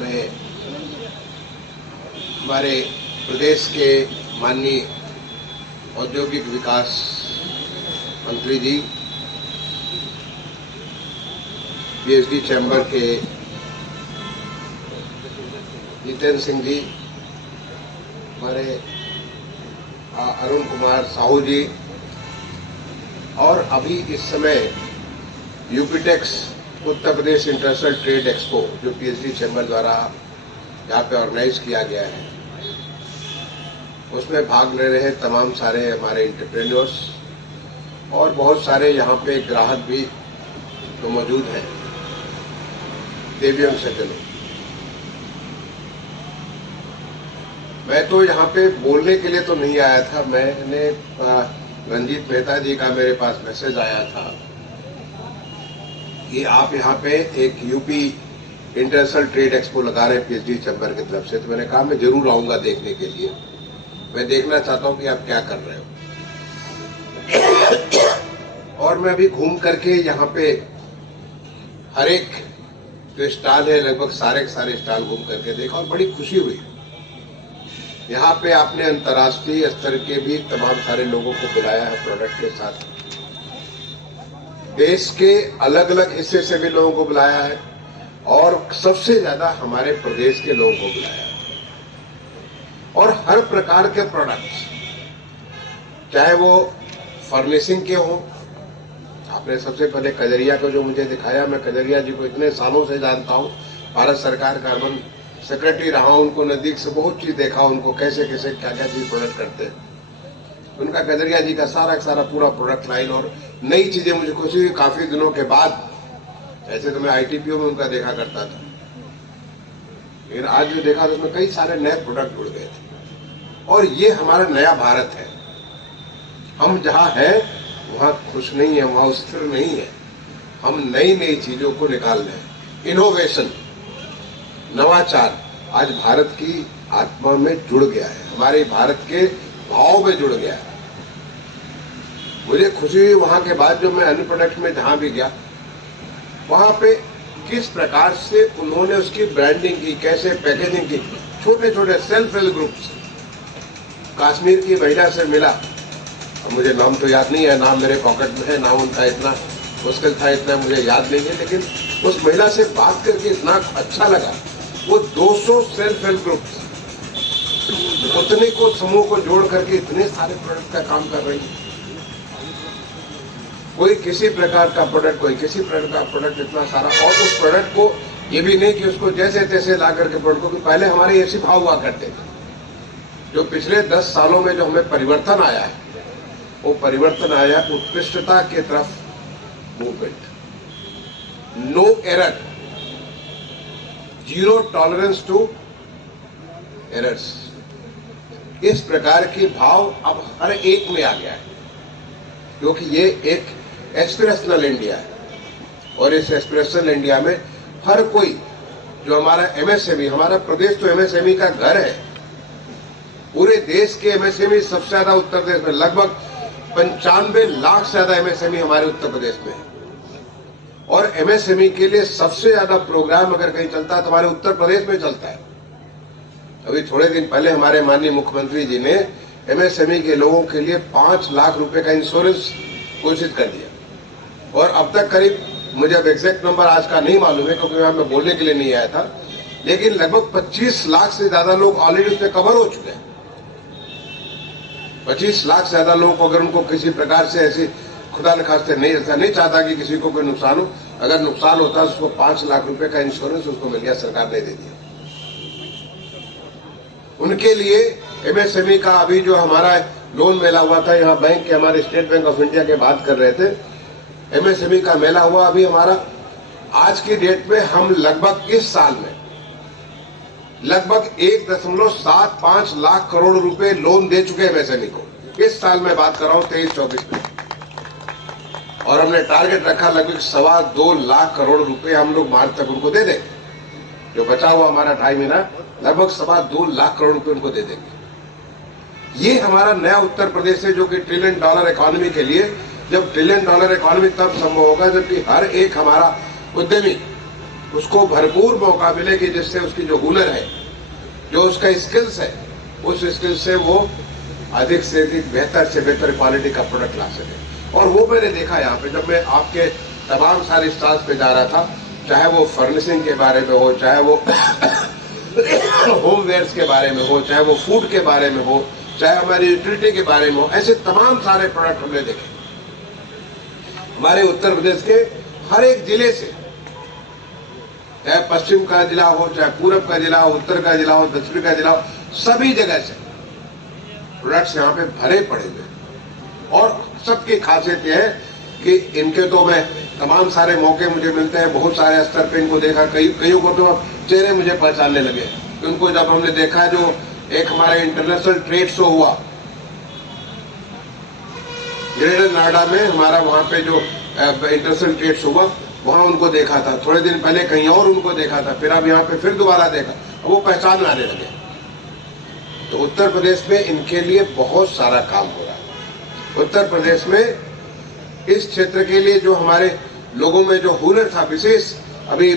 मैं हमारे प्रदेश के माननीय औद्योगिक विकास मंत्री जी, पीएचडी चैम्बर के जितेंद्र सिंह जी, हमारे अरुण कुमार साहू जी, और अभी इस समय यूपीटेक्स Uttar Pradesh international trade expo जो पीएचडी चैम्बर द्वारा यहाँ पे ऑर्गेनाइज किया गया है, उसमें भाग ले रहे तमाम सारे हमारे एंटरप्रेन्योर्स और बहुत सारे यहाँ पे ग्राहक भी तो मौजूद हैं, देवियों से चलो। मैं तो यहाँ पे बोलने के लिए तो नहीं आया था। मैंने रंजीत मेहता जी का मेरे पास मैसेज आया था कि आप यहाँ पे एक यूपी इंटरनेशनल ट्रेड एक्सपो लगा रहे हैं पीएचडी चैम्बर की तरफ से, तो मैंने कहा मैं जरूर आऊंगा देखने के लिए। मैं देखना चाहता हूँ कि आप क्या कर रहे हो। और मैं अभी घूम करके यहाँ पे हर एक जो स्टॉल है, लगभग सारे के सारे स्टॉल घूम करके देखा और बड़ी खुशी हुई। यहाँ पे आपने अंतर्राष्ट्रीय स्तर के भी तमाम सारे लोगों को बुलाया है प्रोडक्ट के साथ। देश के अलग अलग हिस्से से भी लोगों को बुलाया है और सबसे ज्यादा हमारे प्रदेश के लोगों को बुलाया है। और हर प्रकार के प्रोडक्ट्स, चाहे वो फर्निशिंग के हों। आपने सबसे पहले कजरिया को जो मुझे दिखाया, मैं कजरिया जी को इतने सालों से जानता हूँ, भारत सरकार का अर्बन सेक्रेटरी रहा हूं, उनको नजदीक से बहुत चीज देखा, उनको कैसे कैसे क्या क्या चीज प्रोडक्ट करते हैं। उनका कजरिया जी का सारा पूरा प्रोडक्ट लाइन और नई चीजें मुझे खुशी हुई काफी दिनों के बाद। ऐसे तो मैं आईटीपीओ में उनका देखा करता था, लेकिन आज जो देखा तो उसमें कई सारे नए प्रोडक्ट जुड़ गए थे। और ये हमारा नया भारत है। हम जहाँ है वहाँ खुश नहीं है, वहाँ स्थिर नहीं है। हम नई नई चीजों को निकाल रहे हैं। इनोवेशन, नवाचार आज भारत की आत्मा में जुड़ गया है, हमारे भारत के भाव में जुड़ गया है। मुझे खुशी हुई वहां के बाद जो मैं अन्य प्रोडक्ट में जहां भी गया, वहां पे किस प्रकार से उन्होंने उसकी ब्रांडिंग की, कैसे पैकेजिंग की। छोटे छोटे सेल्फ हेल्प ग्रुप्स, कश्मीर की महिला से मिला, मुझे नाम तो याद नहीं है, नाम मेरे पॉकेट में है, नाम उनका इतना मुश्किल था, इतना मुझे याद नहीं है, लेकिन उस महिला से बात करके इतना अच्छा लगा। वो 200 सेल्फ हेल्प ग्रुप्स उतने को समूह को जोड़ करके इतने सारे प्रोडक्ट का काम कर रही है। कोई किसी प्रकार का प्रोडक्ट, कोई किसी प्रकार का प्रोडक्ट, इतना सारा। और उस प्रोडक्ट को ये भी नहीं कि उसको जैसे तैसे ला करके प्रोडक्ट को, पहले हमारे ऐसे भाव हुआ करते थे। जो पिछले 10 सालों में जो हमें परिवर्तन आया है, वो परिवर्तन आया उत्कृष्टता की तरफ movement. No error, zero tolerance to errors, इस प्रकार के भाव अब हर एक में आ गया है, क्योंकि ये एक एस्पिरेशनल इंडिया है। और इस एस्पिरेशनल इंडिया में हर कोई, जो हमारा एमएसएमई, हमारा प्रदेश तो एमएसएमई का घर है। पूरे देश के एमएसएमई सबसे ज्यादा उत्तर प्रदेश में, लगभग 95 लाख से ज्यादा एमएसएमई हमारे उत्तर प्रदेश में है। और एमएसएमई के लिए सबसे ज्यादा प्रोग्राम अगर कहीं चलता है तो हमारे उत्तर प्रदेश में चलता है। अभी थोड़े दिन पहले हमारे माननीय मुख्यमंत्री जी ने एमएसएमई के लोगों के लिए 5 लाख रुपए का इंश्योरेंस घोषित कर दिया। और अब तक करीब, मुझे अब एग्जैक्ट नंबर आज का नहीं मालूम है क्योंकि मैं बोलने के लिए नहीं आया था, लेकिन लगभग 25 लाख से ज्यादा लोग ऑलरेडी उसमें कवर हो चुके हैं। 25 लाख से ज्यादा लोगों को अगर उनको किसी प्रकार से ऐसी, खुदा न खास्ते नहीं, ऐसा नहीं चाहता कि किसी को कोई नुकसान हो, अगर नुकसान होता है उसको 5 लाख रुपए का इंश्योरेंस उसको मिल गया, सरकार ने दे दिया। उनके लिए एमएसएमई का अभी जो हमारा लोन मेला हुआ था, यहाँ बैंक के, हमारे स्टेट बैंक ऑफ इंडिया के बात कर रहे थे, एमएसएमई का मेला हुआ अभी हमारा। आज की डेट में हम लगभग इस साल में लगभग 1.75 लाख करोड़ रुपए लोन दे चुके हैं एमएसएमई को। इस साल में बात कर रहा हूं 23-24 में। और हमने टारगेट रखा लगभग 2.25 लाख करोड़ रुपए हम लोग मार्च तक उनको दे देंगे। जो बचा हुआ हमारा 2.5 महीना, लगभग 2.25 लाख करोड़ रुपए उनको दे देंगे। ये हमारा नया उत्तर प्रदेश है, जो कि $1 ट्रिलियन इकोनॉमी के लिए, जब $1 ट्रिलियन इकोनॉमी तब संभव होगा जबकि हर एक हमारा उद्यमी उसको भरपूर मौका मिले कि जिससे उसकी जो हुनर है, जो उसका स्किल्स है, उस स्किल्स से वो अधिक से अधिक बेहतर से बेहतर क्वालिटी का प्रोडक्ट ला सके। और वो मैंने देखा यहाँ पे, जब मैं आपके तमाम सारे स्टॉल्स पे जा रहा था, चाहे वो फर्निशिंग के बारे में हो, चाहे वो होमवेयर्स के बारे में हो, चाहे वो फूड के बारे में हो, चाहे हमारी यूटिलिटी के बारे में हो, ऐसे तमाम सारे प्रोडक्ट हमने देखे। हमारे उत्तर प्रदेश के हर एक जिले से, चाहे पश्चिम का जिला हो, चाहे पूरब का जिला हो, उत्तर का जिला हो, दक्षिण का जिला हो, सभी जगह से प्रोडक्ट्स यहाँ पे भरे पड़े हुए। और सबकी खासियत यह है कि इनके तो मैं तमाम सारे मौके मुझे मिलते हैं, बहुत सारे स्तर पे इनको देखा, कईयों को तो चेहरे मुझे पहचानने लगे। उनको जब हमने देखा, जो एक हमारे इंटरनेशनल ट्रेड शो हुआ ग्रेटर नोएडा में, हमारा वहां पे जो इंटरनेशनल ट्रेड शो हुआ, वहां उनको देखा था। थोड़े दिन पहले कहीं और उनको देखा था, फिर अब यहाँ पे फिर दोबारा देखा, वो पहचान आने लगे। तो उत्तर प्रदेश में इनके लिए बहुत सारा काम हो रहा है। उत्तर प्रदेश में इस क्षेत्र के लिए जो हमारे लोगों में जो हुनर था विशेष, अभी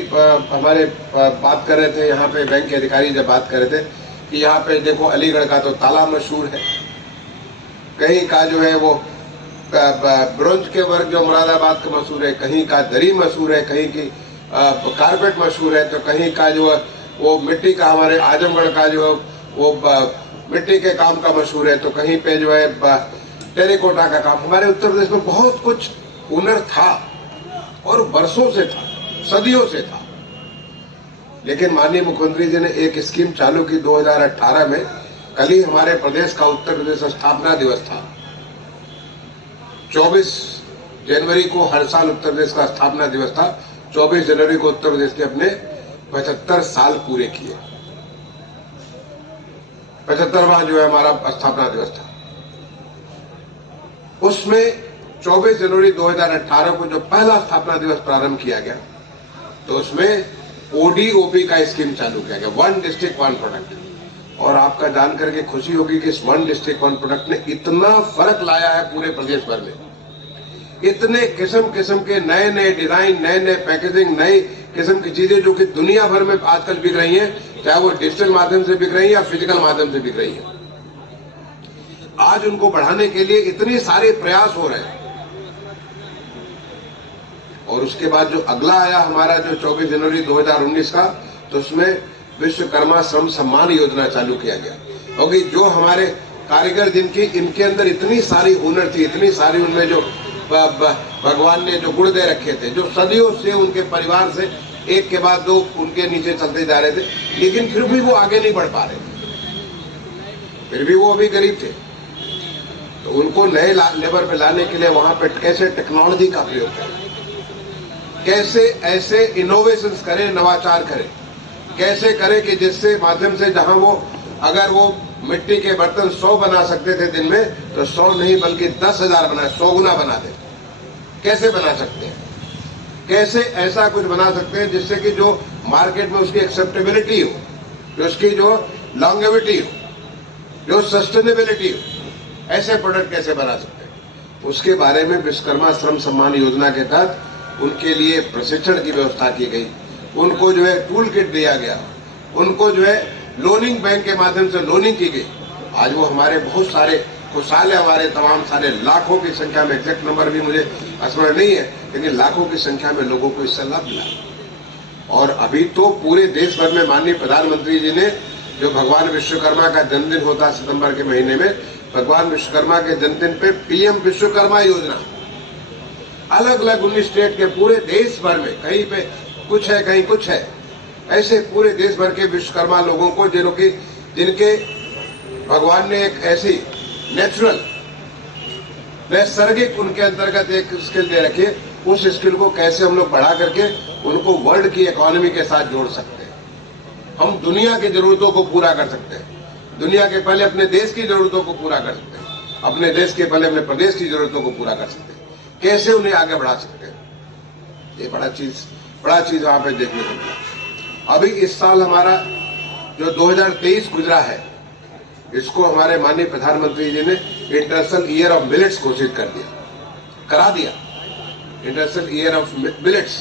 हमारे बात कर रहे थे यहाँ पे, बैंक के अधिकारी जब बात कर रहे थे कि यहाँ पे देखो अलीगढ़ का तो ताला मशहूर है, कहीं का जो है वो ब्रोंज के वर्क जो मुरादाबाद का मशहूर है, कहीं का दरी मशहूर है, कहीं की कारपेट मशहूर है, तो कहीं का जो है वो मिट्टी का, हमारे आजमगढ़ का जो है वो मिट्टी के काम का मशहूर है, तो कहीं पे जो है टेरिकोटा का काम। हमारे उत्तर प्रदेश में बहुत कुछ हुनर था और वर्षों से था, सदियों से था। लेकिन माननीय मुख्यमंत्री जी ने एक स्कीम चालू की 2018 में। कल ही हमारे प्रदेश का उत्तर प्रदेश स्थापना दिवस था। 24 जनवरी को हर साल उत्तर प्रदेश का स्थापना दिवस था। 24 जनवरी को उत्तर प्रदेश ने अपने 75 साल पूरे किए। 75वां जो है हमारा स्थापना दिवस था। उसमें 24 जनवरी 2018 को जो पहला स्थापना दिवस प्रारंभ किया गया, तो उसमें ओडीओपी का स्कीम चालू किया गया, वन डिस्ट्रिक्ट वन प्रोडक्ट। और आपका जानकर के खुशी होगी कि इस वन डिस्ट्रिक्ट वन प्रोडक्ट ने इतना फर्क लाया है पूरे प्रदेश भर में। इतने किस्म किस्म के नए नए डिजाइन, नए नए पैकेजिंग, नई किस्म की चीजें जो कि दुनिया भर में आजकल बिक रही हैं, चाहे वो डिजिटल माध्यम से बिक रही है या फिजिकल माध्यम से बिक रही है। आज उनको बढ़ाने के लिए इतने सारे प्रयास हो रहे हैं। और उसके बाद जो अगला आया हमारा जो 24 जनवरी 2019 का, तो उसमें विश्वकर्मा श्रम सम्मान योजना चालू किया गया। क्योंकि जो हमारे कारीगर जिनकी इनके अंदर इतनी सारी हुनर थी, इतनी सारी उनमें जो भगवान ने जो गुण दे रखे थे, जो सदियों से उनके परिवार से एक के बाद दो उनके नीचे चलते जा रहे थे, लेकिन फिर भी वो आगे नहीं बढ़ पा रहे थे, फिर भी वो अभी गरीब थे। तो उनको नए लेवल पे लाने के लिए वहां पे कैसे टेक्नोलॉजी का प्रयोग करें, कैसे ऐसे इनोवेशंस करें, नवाचार करें, कैसे करें कि जिससे माध्यम से जहां वो अगर वो मिट्टी के बर्तन 100 बना सकते थे दिन में, तो 100 नहीं बल्कि 10,000 बनाए, 100 गुना बना दे। कैसे बना सकते हैं, कैसे ऐसा कुछ बना सकते हैं जिससे कि जो मार्केट में उसकी एक्सेप्टेबिलिटी हो, जो उसकी जो लॉन्गेविटी हो, जो सस्टेनेबिलिटी हो, ऐसे प्रोडक्ट कैसे बना सकते हैं। उसके बारे में विश्वकर्मा श्रम सम्मान योजना के तहत उनके लिए प्रशिक्षण की व्यवस्था की गई, उनको जो है टूल किट दिया गया, उनको जो है लोनिंग बैंक के माध्यम से लोनिंग की गई। आज वो हमारे बहुत सारे खुशहाल है, हमारे तमाम सारे लाखों की संख्या में, एग्जैक्ट नंबर भी मुझे स्मरण नहीं है, लेकिन लाखों की संख्या में लोगों को इससे लाभ मिला। और अभी तो पूरे देश भर में माननीय प्रधानमंत्री जी ने, जो भगवान विश्वकर्मा का जन्मदिन होता है सितंबर के महीने में, भगवान विश्वकर्मा के जन्मदिन पे पीएम विश्वकर्मा योजना अलग अलग 19 स्टेट के पूरे देश भर में, कहीं पे कुछ है कहीं कुछ है, ऐसे पूरे देश भर के विश्वकर्मा लोगों को जिनके भगवान ने एक ऐसी नेचुरल नैसर्गिक उनके अंतर्गत एक स्किल दे रखी है, उस स्किल को कैसे हम लोग बढ़ा करके उनको वर्ल्ड की इकोनॉमी के साथ जोड़ सकते हैं, हम दुनिया की जरूरतों को पूरा कर सकते हैं, दुनिया के पहले अपने देश की जरूरतों को पूरा कर सकते हैं, अपने देश के पहले अपने प्रदेश की जरूरतों को पूरा कर सकते हैं, कैसे उन्हें आगे बढ़ा सकते हैं। ये बड़ा चीज वहां पे देखने को मिला। अभी इस साल हमारा जो 2023 गुजरा है, इसको हमारे माननीय प्रधानमंत्री जी ने इंटरनेशनल ईयर ऑफ मिलेट्स घोषित करा दिया। इंटरनेशनल ईयर ऑफ मिलेट्स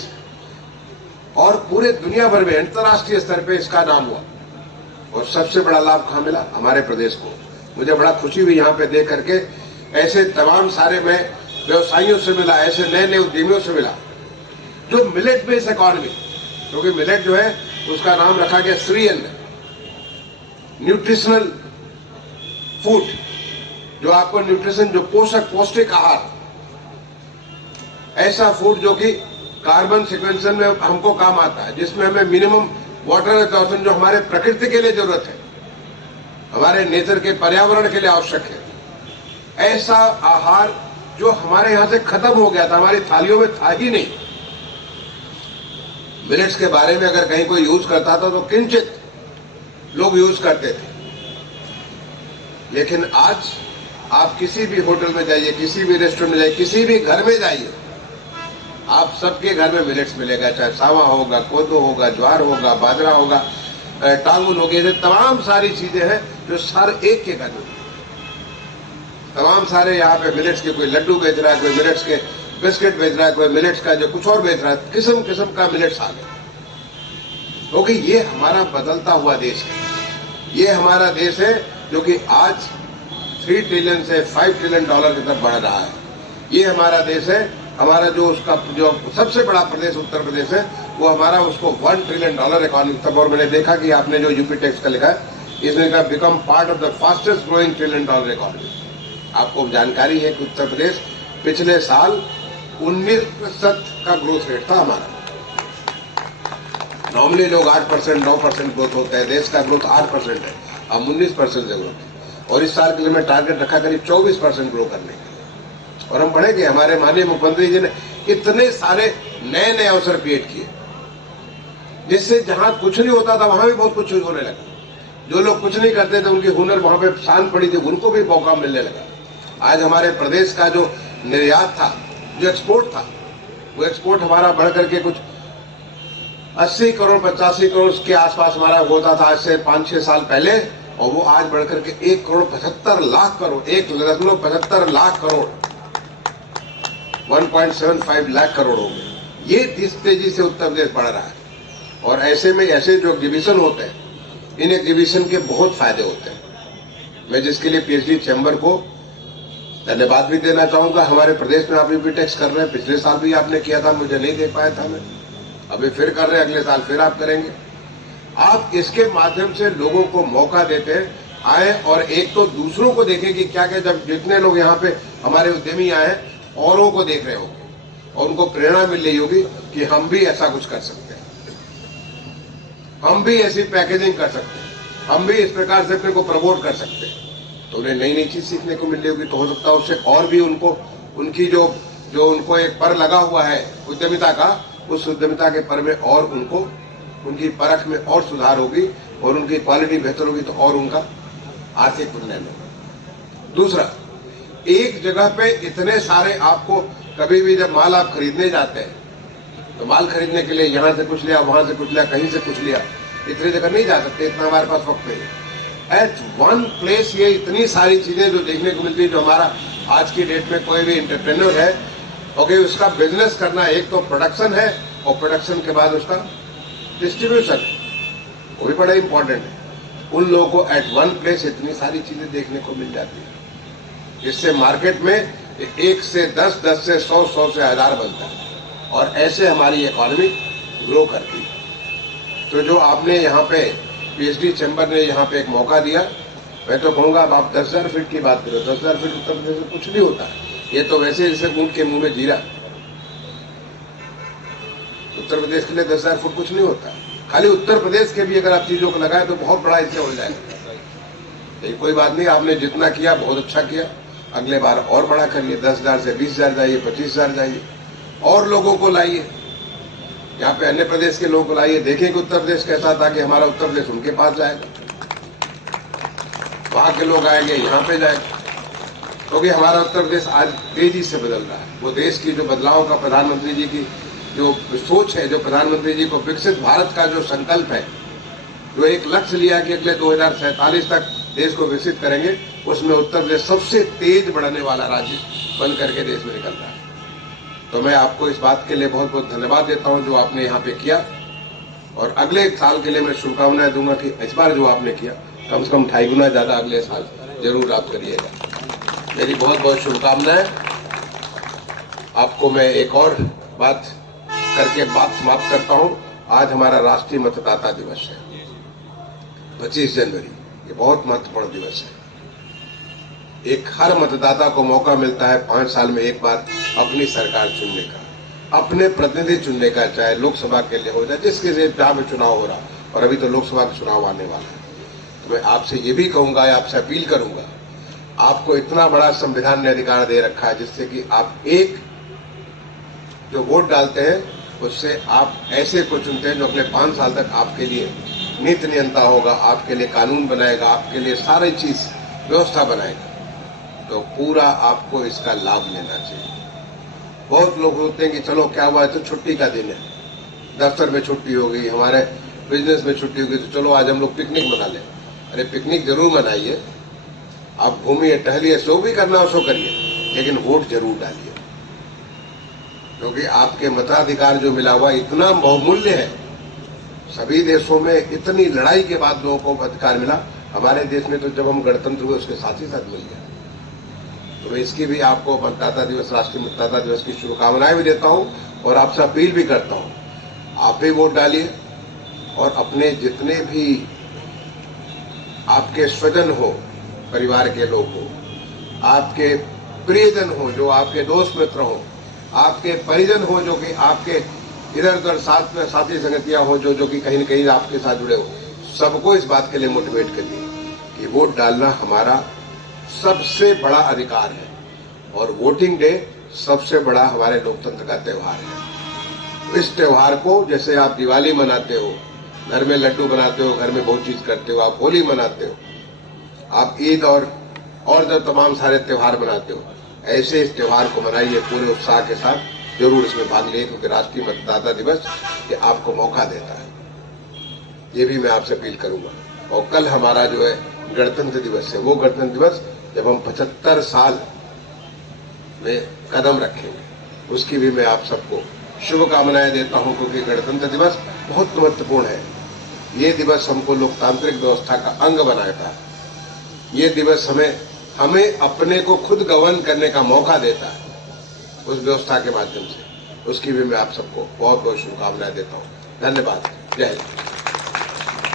और पूरे दुनिया भर में अंतर्राष्ट्रीय स्तर पे इसका नाम हुआ। और सबसे बड़ा लाभ कहाँ मिला? हमारे प्रदेश को। मुझे बड़ा खुशी हुई यहाँ पे देख करके, ऐसे तमाम सारे मैं व्यवसायियों से मिला, ऐसे नए नए उद्यमियों से मिला जो मिलेट बेस्ड इकोनॉमी, क्योंकि मिलेट जो है उसका नाम रखा गया श्रीअन्न, न्यूट्रिशनल फूड, जो आपको न्यूट्रिशन, जो पोषक पौष्टिक आहार, ऐसा फूड जो कि कार्बन सिक्वेंशन में हमको काम आता है, जिसमें हमें मिनिमम वाटर एब्जॉर्प्शन जो हमारे प्रकृति के लिए जरूरत है, हमारे नेचर के पर्यावरण के लिए आवश्यक है, ऐसा आहार जो हमारे यहां से खत्म हो गया था, हमारी थालियों में था ही नहीं। मिलेट्स के बारे में अगर कहीं कोई यूज करता था तो किंचित लोग यूज करते थे, लेकिन आज आप किसी भी होटल में जाइए, किसी भी रेस्टोरेंट में जाइए, किसी भी घर में जाइए, आप सबके घर में मिलेट्स मिलेगा। चाहे सावा होगा, कोदो होगा, ज्वार होगा, बाजरा होगा, टांगुल होगी, ये तमाम सारी चीजें हैं जो हर एक के घर में, तमाम सारे यहाँ पे मिलेट्स के, कोई लड्डू बेच रहा है, कोई मिलेट्स के बिस्किट बेच रहा है, कोई मिलेट्स का जो कुछ और बेच रहा है, किस्म किस्म का मिलेट्स आ गया। क्योंकि ये हमारा बदलता हुआ देश है, ये हमारा देश है जो कि आज 3 ट्रिलियन से 5 ट्रिलियन डॉलर की तरफ बढ़ रहा है। ये हमारा देश है, हमारा जो उसका जो सबसे बड़ा प्रदेश उत्तर प्रदेश है, वो हमारा उसको 1 ट्रिलियन डॉलर इकोनॉमी तक। और मैंने देखा कि आपने जो यूपी टैक्स का लिखा है, इसने कहा become part of the fastest growing trillion dollar economy. आपको जानकारी है कि उत्तर प्रदेश पिछले साल 19% का ग्रोथ रेट था हमारा। नॉर्मली लोग 8%, 9% ग्रोथ होता है, देश का ग्रोथ 8% है, हम 19% से ग्रोथ है। और इस साल के लिए मैं टारगेट रखा करीब 24% ग्रो करने का, और हम बढ़ेंगे। हमारे माननीय मुख्यमंत्री जी ने इतने सारे नए नए अवसर क्रिएट किए, जिससे जहां कुछ नहीं होता था वहां भी बहुत कुछ होने लगा। जो लोग कुछ नहीं करते थे, उनकी हुनर वहां पे शांत पड़ी थी, उनको भी मौका मिलने लगा। आज हमारे प्रदेश का जो निर्यात था, जो एक्सपोर्ट था, वो एक्सपोर्ट हमारा बढ़ करके कुछ 80 करोड़ 85 करोड़ के आसपास हमारा होता था आज से 5-6 साल पहले, और वो आज बढ़ करके 1 करोड़ 75 लाख करोड़, 1.75 लाख करोड़, 1.75 लाख करोड़ हो गए। ये जिस तेजी से उत्तर प्रदेश बढ़ रहा है, और ऐसे में ऐसे जो एग्जीबिशन होते हैं, इन एग्जीबिशन के बहुत फायदे होते हैं। मैं जिसके लिए पीएचडी चैम्बर को धन्यवाद भी देना चाहूंगा। हमारे प्रदेश में आप यूपी टैक्स कर रहे हैं, पिछले साल भी आपने किया था, मुझे नहीं दे पाया था मैं, अभी फिर कर रहे हैं, अगले साल फिर आप करेंगे। आप इसके माध्यम से लोगों को मौका देते हैं, आए और एक तो दूसरों को देखें कि क्या क्या, जब जितने लोग यहाँ पे हमारे उद्यमी आए हैं, औरों को देख रहे होंगे और उनको प्रेरणा मिल रही होगी कि हम भी ऐसा कुछ कर सकते हैं, हम भी ऐसी पैकेजिंग कर सकते हैं, हम भी इस प्रकार से अपने को प्रमोट कर सकते हैं। तो उन्हें नई नई चीज सीखने को मिल रही होगी, तो हो सकता है उससे और भी उनको, उनकी जो उनको एक पर लगा हुआ है उद्यमिता का, उस उद्यमिता के पर में और उनको, उनकी परख में और सुधार होगी, और उनकी क्वालिटी बेहतर होगी, तो और उनका आर्थिक उन्नयन होगा। दूसरा, एक जगह पे इतने सारे, आपको कभी भी जब माल आप खरीदने जाते हैं, तो माल खरीदने के लिए यहाँ से कुछ लिया, वहां से कुछ लिया, कहीं से कुछ लिया, इतनी जगह नहीं जा सकते, इतना हमारे पास वक्त नहीं है। एट वन प्लेस ये इतनी सारी चीजें जो देखने को मिलती है, जो हमारा आज की डेट में कोई भी एंटरप्रेन्योर है, ओके, उसका बिजनेस करना, एक तो प्रोडक्शन है, और प्रोडक्शन के बाद उसका डिस्ट्रीब्यूशन है, वो भी बड़ा इंपॉर्टेंट है। उन लोगों को एट वन प्लेस इतनी सारी चीजें देखने को मिल जाती है, इससे मार्केट में 1 से 10, 10 से 100, 100 से 1000 बनता है, और ऐसे हमारी इकोनॉमी ग्रो करती है। तो जो आपने यहाँ पे पीएचडी चैम्बर ने यहाँ पे एक मौका दिया, मैं तो कहूँगा अब आप 10,000 फीट की बात करो, 10,000 फीट उत्तर प्रदेश में कुछ नहीं होता है, ये तो वैसे जैसे ऊंट के मुंह में जीरा। उत्तर प्रदेश के लिए 10,000 फुट कुछ नहीं होता है। खाली उत्तर प्रदेश के भी अगर आप चीजों को लगाए तो बहुत बड़ा इससे हो जाएगा। तो कोई बात नहीं, आपने जितना किया बहुत अच्छा किया, अगले बार और बड़ा करिए, 10,000 से 20,000 जाइए, 25,000 जाइए, और लोगों को लाइए, यहाँ पे अन्य प्रदेश के लोगों को लाइए, देखें कि उत्तर प्रदेश कैसा था, कि हमारा उत्तर प्रदेश उनके पास जाएगा, वहां के लोग आएंगे, यहाँ पे जाएंगे। क्योंकि हमारा उत्तर प्रदेश आज तेजी से बदल रहा है। वो देश की जो बदलाव का प्रधानमंत्री जी की जो सोच है, जो प्रधानमंत्री जी को विकसित भारत का जो संकल्प है, जो एक लक्ष्य लिया कि अगले 2047 तक देश को विकसित करेंगे, उसमें उत्तर प्रदेश सबसे तेज बढ़ने वाला राज्य बन करके देश में निकल रहा है। तो मैं आपको इस बात के लिए बहुत बहुत धन्यवाद देता हूं जो आपने यहाँ पे किया। और अगले साल के लिए मैं शुभकामनाएं दूंगा कि इस बार जो आपने किया कम से कम 2.5 गुना ज्यादा अगले साल जरूर आप करिएगा। मेरी बहुत बहुत शुभकामनाएं। आपको मैं एक और बात करके बात समाप्त करता हूं। आज हमारा राष्ट्रीय मतदाता दिवस है, 25 जनवरी। ये बहुत महत्वपूर्ण दिवस है। एक हर मतदाता को मौका मिलता है 5 साल में एक बार अपनी सरकार चुनने का, अपने प्रतिनिधि चुनने का, चाहे लोकसभा के लिए हो, चाहे जिसके जहाँ पे चुनाव हो रहा, और अभी तो लोकसभा का चुनाव आने वाला है। तो मैं आपसे ये भी कहूंगा, आपसे अपील करूंगा, आपको इतना बड़ा संविधान ने अधिकार दे रखा है जिससे कि आप एक जो वोट डालते हैं उससे आप ऐसे को चुनते हैं जो अगले 5 साल तक आपके लिए नीति नियंता होगा, आपके लिए कानून बनाएगा, आपके लिए सारी चीज व्यवस्था बनाएगा। तो पूरा आपको इसका लाभ लेना चाहिए। बहुत लोग सोचते हैं कि चलो क्या हुआ है, तो छुट्टी का दिन है, दफ्तर में छुट्टी हो गई, हमारे बिजनेस में छुट्टी हो गई, तो चलो आज हम लोग पिकनिक मना लें। अरे पिकनिक जरूर मनाइए, आप घूमिए टहलिए, सो भी करना हो सो करिए, लेकिन वोट जरूर डालिए, क्योंकि आपके मताधिकार जो मिला हुआ इतना बहुमूल्य है। सभी देशों में इतनी लड़ाई के बाद लोगों को अधिकार मिला, हमारे देश में तो जब हम गणतंत्र हुए उसके साथ ही साथ मिल गया। तो मैं इसकी भी आपको मतदाता दिवस, राष्ट्रीय मतदाता दिवस की शुभकामनाएं भी देता हूं और आपसे अपील भी करता हूं, आप भी वोट डालिए और अपने जितने भी आपके स्वजन हो, परिवार के लोग हो, आपके प्रियजन हो, जो आपके दोस्त मित्र हो, आपके परिजन हो, जो कि आपके इधर उधर साथ में साथी संगतियां हो, जो कि कहीं न कहीं आपके साथ जुड़े हो, सबको इस बात के लिए मोटिवेट करिए कि वोट डालना हमारा सबसे बड़ा अधिकार है और वोटिंग डे सबसे बड़ा हमारे लोकतंत्र का त्योहार है। इस त्योहार को जैसे आप दिवाली मनाते हो, घर में लड्डू बनाते हो, घर में बहुत चीज करते हो, आप होली मनाते हो, आप ईद और जब तमाम सारे त्योहार मनाते हो, ऐसे इस त्योहार को मनाइए पूरे उत्साह के साथ। जरूर इसमें भाग लिए, क्योंकि राष्ट्रीय मतदाता दिवस ये आपको मौका देता है, ये भी मैं आपसे अपील करूंगा। और कल हमारा जो है गणतंत्र दिवस है, वो गणतंत्र दिवस जब हम 75 साल में कदम रखेंगे, उसकी भी मैं आप सबको शुभकामनाएं देता हूं, क्योंकि गणतंत्र दिवस बहुत महत्वपूर्ण है। ये दिवस हमको लोकतांत्रिक व्यवस्था का अंग बनाता है। ये दिवस हमें अपने को खुद गवर्न करने का मौका देता है उस व्यवस्था के माध्यम से। उसकी भी मैं आप सबको बहुत बहुत शुभकामनाएं देता हूं। धन्यवाद। जय हिंद।